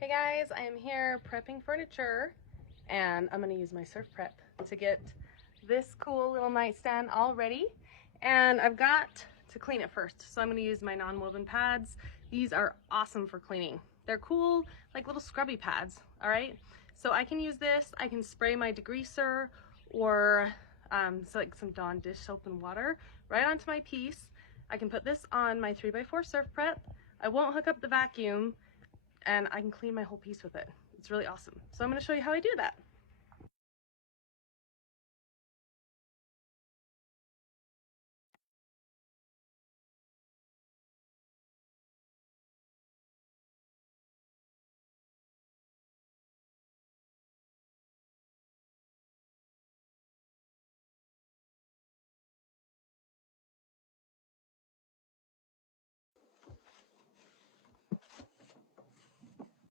Hey guys, I am here prepping furniture and I'm going to use my Surfprep to get this cool little nightstand all ready. And I've got to clean it first. So I'm going to use my non-woven pads. These are awesome for cleaning. They're cool, like little scrubby pads, all right? So I can use this, I can spray my degreaser or like some Dawn dish soap and water right onto my piece. I can put this on my 3x4 Surfprep. I won't hook up the vacuum and I can clean my whole piece with it. It's really awesome. So I'm going to show you how I do that.